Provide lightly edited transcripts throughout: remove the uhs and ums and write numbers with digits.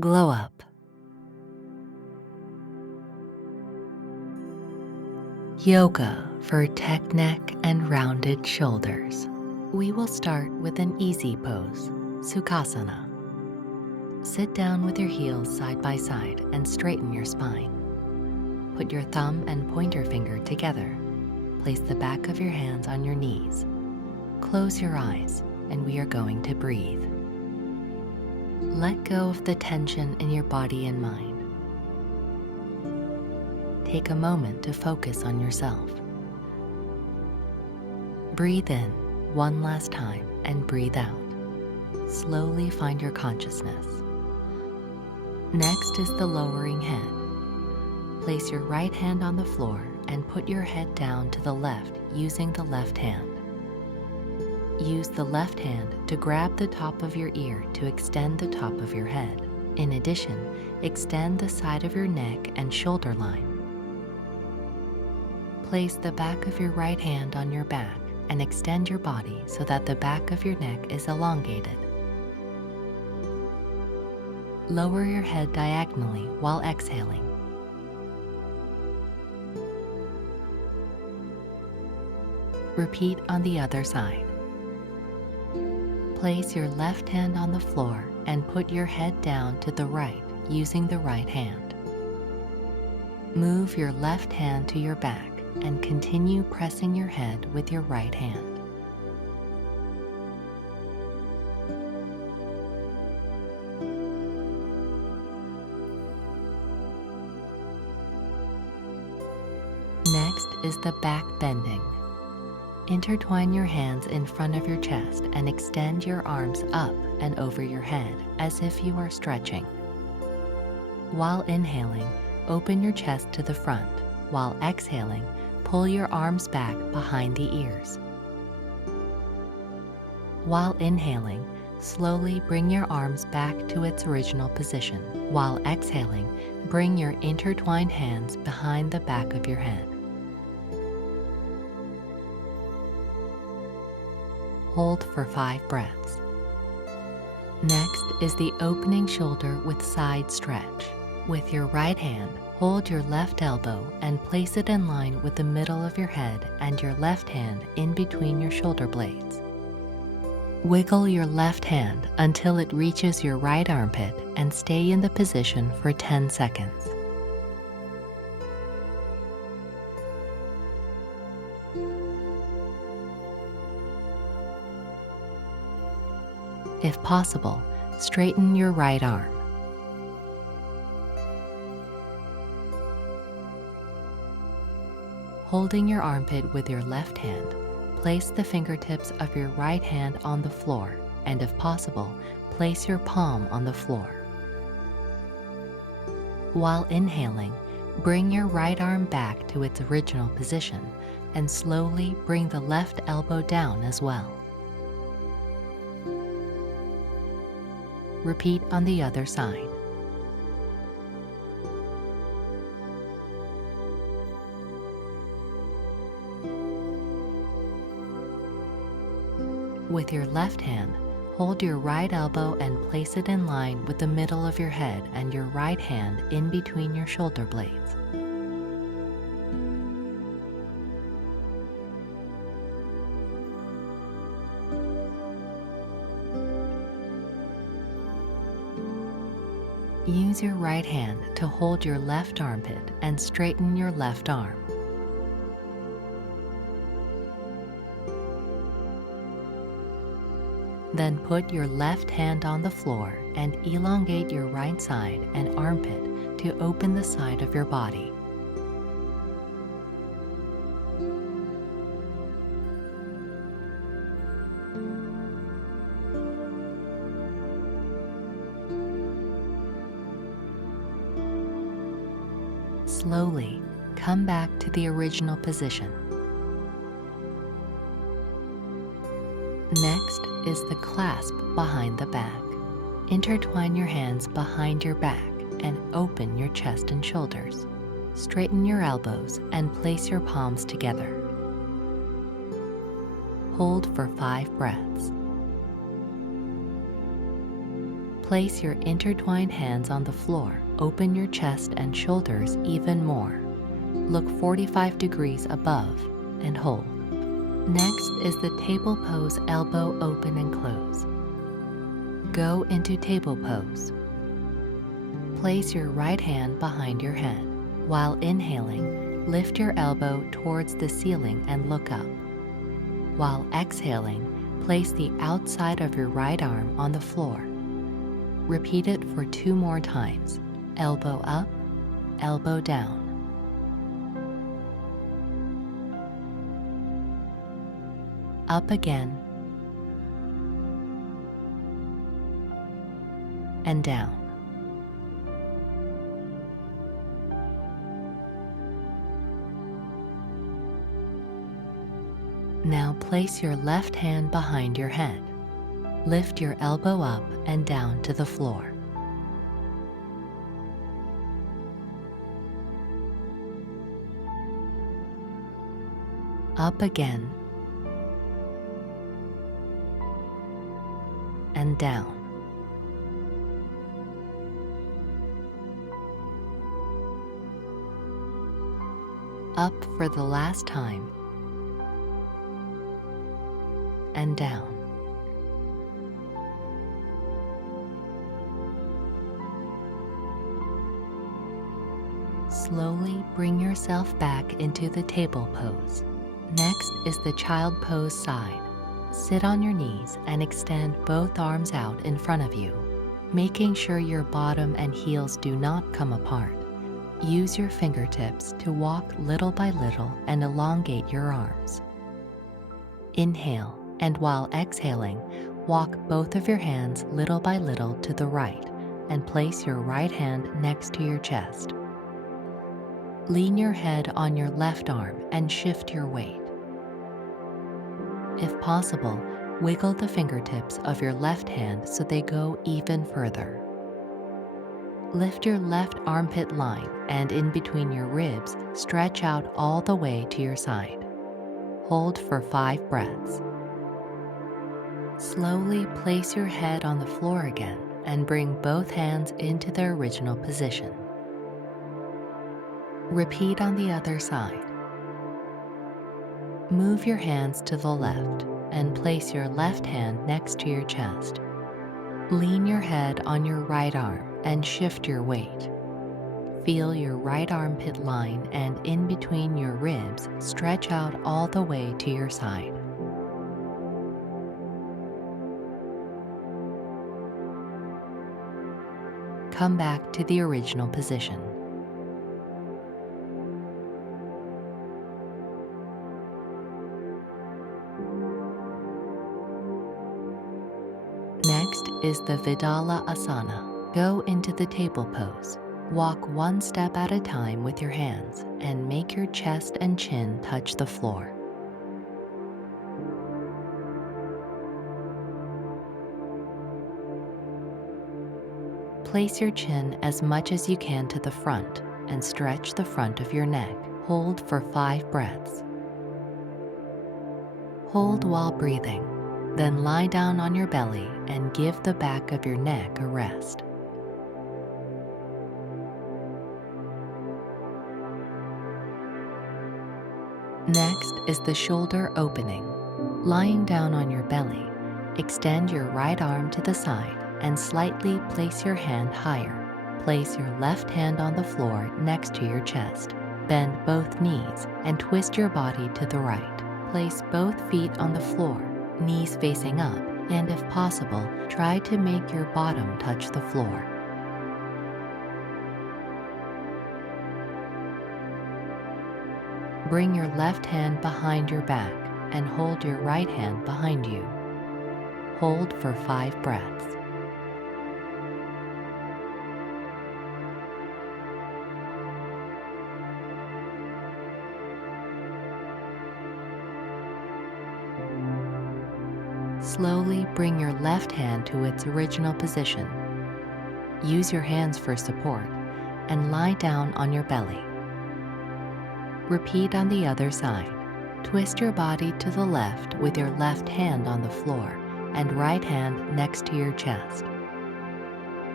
Glow up. Yoga for tech, neck, and rounded shoulders. We will start with an easy pose, Sukhasana. Sit down with your heels side by side and straighten your spine. Put your thumb and pointer finger together. Place the back of your hands on your knees. Close your eyes, and we are going to breathe. Let go of the tension in your body and mind. Take a moment to focus on yourself. Breathe in one last time and breathe out. Slowly find your consciousness. Next is the lowering head. Place your right hand on the floor and put your head down to the left using the left hand. Use the left hand to grab the top of your ear to extend the top of your head. In addition, extend the side of your neck and shoulder line. Place the back of your right hand on your back and extend your body so that the back of your neck is elongated. Lower your head diagonally while exhaling. Repeat on the other side. Place your left hand on the floor and put your head down to the right using the right hand. Move your left hand to your back and continue pressing your head with your right hand. Next is the back bending. Intertwine your hands in front of your chest and extend your arms up and over your head as if you are stretching. While inhaling, open your chest to the front. While exhaling, pull your arms back behind the ears. While inhaling, slowly bring your arms back to its original position. While exhaling, bring your intertwined hands behind the back of your head. Hold for 5 breaths. Next is the opening shoulder with side stretch. With your right hand, hold your left elbow and place it in line with the middle of your head and your left hand in between your shoulder blades. Wiggle your left hand until it reaches your right armpit and stay in the position for 10 seconds. If possible, straighten your right arm. Holding your armpit with your left hand, place the fingertips of your right hand on the floor, and if possible, place your palm on the floor. While inhaling, bring your right arm back to its original position and slowly bring the left elbow down as well. Repeat on the other side. With your left hand, hold your right elbow and place it in line with the middle of your head and your right hand in between your shoulder blades. Use your right hand to hold your left armpit and straighten your left arm. Then put your left hand on the floor and elongate your right side and armpit to open the side of your body. Slowly come back to the original position. Next is the clasp behind the back. Intertwine your hands behind your back and open your chest and shoulders. Straighten your elbows and place your palms together. Hold for 5 breaths. Place your intertwined hands on the floor. Open your chest and shoulders even more. Look 45 degrees above and hold. Next is the table pose, elbow open and close. Go into table pose. Place your right hand behind your head. While inhaling, lift your elbow towards the ceiling and look up. While exhaling, place the outside of your right arm on the floor. Repeat it for 2 more times. Elbow up, elbow down. Up again, and down. Now place your left hand behind your head. Lift your elbow up and down to the floor. Up again, and down. Up for the last time, and down. Slowly bring yourself back into the table pose. Next is the child pose side. Sit on your knees and extend both arms out in front of you, making sure your bottom and heels do not come apart. Use your fingertips to walk little by little and elongate your arms. Inhale, and while exhaling, walk both of your hands little by little to the right and place your right hand next to your chest. Lean your head on your left arm and shift your weight. If possible, wiggle the fingertips of your left hand so they go even further. Lift your left armpit line and in between your ribs, stretch out all the way to your side. Hold for 5 breaths. Slowly place your head on the floor again and bring both hands into their original position. Repeat on the other side. Move your hands to the left and place your left hand next to your chest. Lean your head on your right arm and shift your weight. Feel your right armpit line and in between your ribs stretch out all the way to your side. Come back to the original position. Next is the Vidala asana. Go into the table pose. Walk 1 step at a time with your hands and make your chest and chin touch the floor. Place your chin as much as you can to the front and stretch the front of your neck. Hold for 5 breaths. Hold while breathing. Then lie down on your belly and give the back of your neck a rest. Next is the shoulder opening. Lying down on your belly, extend your right arm to the side and slightly place your hand higher. Place your left hand on the floor next to your chest. Bend both knees and twist your body to the right. Place both feet on the floor, knees facing up, and if possible, try to make your bottom touch the floor. Bring your left hand behind your back and hold your right hand behind you. Hold for 5 breaths. Slowly bring your left hand to its original position. Use your hands for support and lie down on your belly. Repeat on the other side. Twist your body to the left with your left hand on the floor and right hand next to your chest.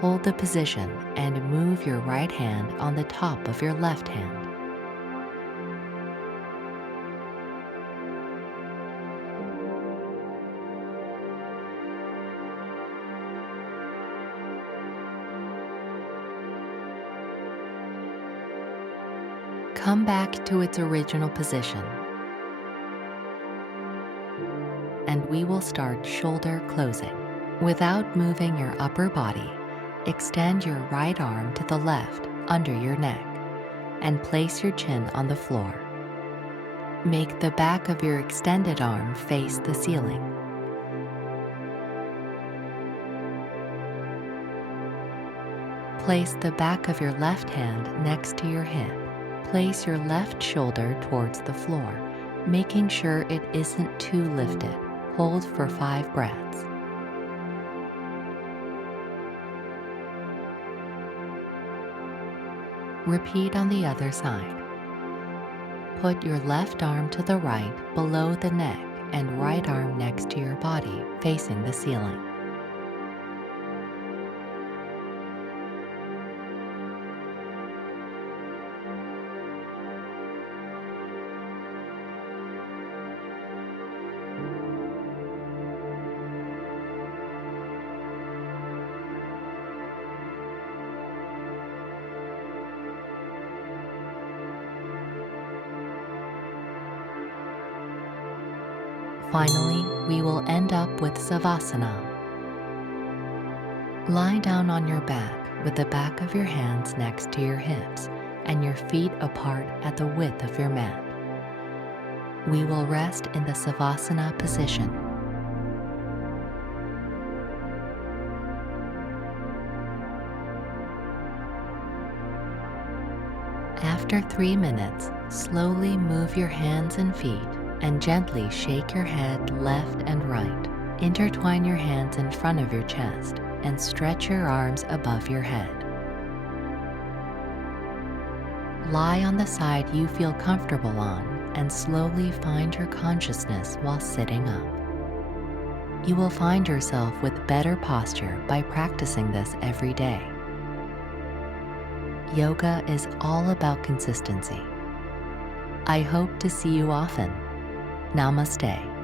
Hold the position and move your right hand on the top of your left hand. Come back to its original position, and we will start shoulder closing. Without moving your upper body, extend your right arm to the left under your neck and place your chin on the floor. Make the back of your extended arm face the ceiling. Place the back of your left hand next to your hip. Place your left shoulder towards the floor, making sure it isn't too lifted. Hold for 5 breaths. Repeat on the other side. Put your left arm to the right below the neck and right arm next to your body facing the ceiling. Finally, we will end up with Savasana. Lie down on your back with the back of your hands next to your hips and your feet apart at the width of your mat. We will rest in the Savasana position. After 3 minutes, slowly move your hands and feet and gently shake your head left and right. Intertwine your hands in front of your chest and stretch your arms above your head. Lie on the side you feel comfortable on and slowly find your consciousness while sitting up. You will find yourself with better posture by practicing this every day. Yoga is all about consistency. I hope to see you often. Namaste.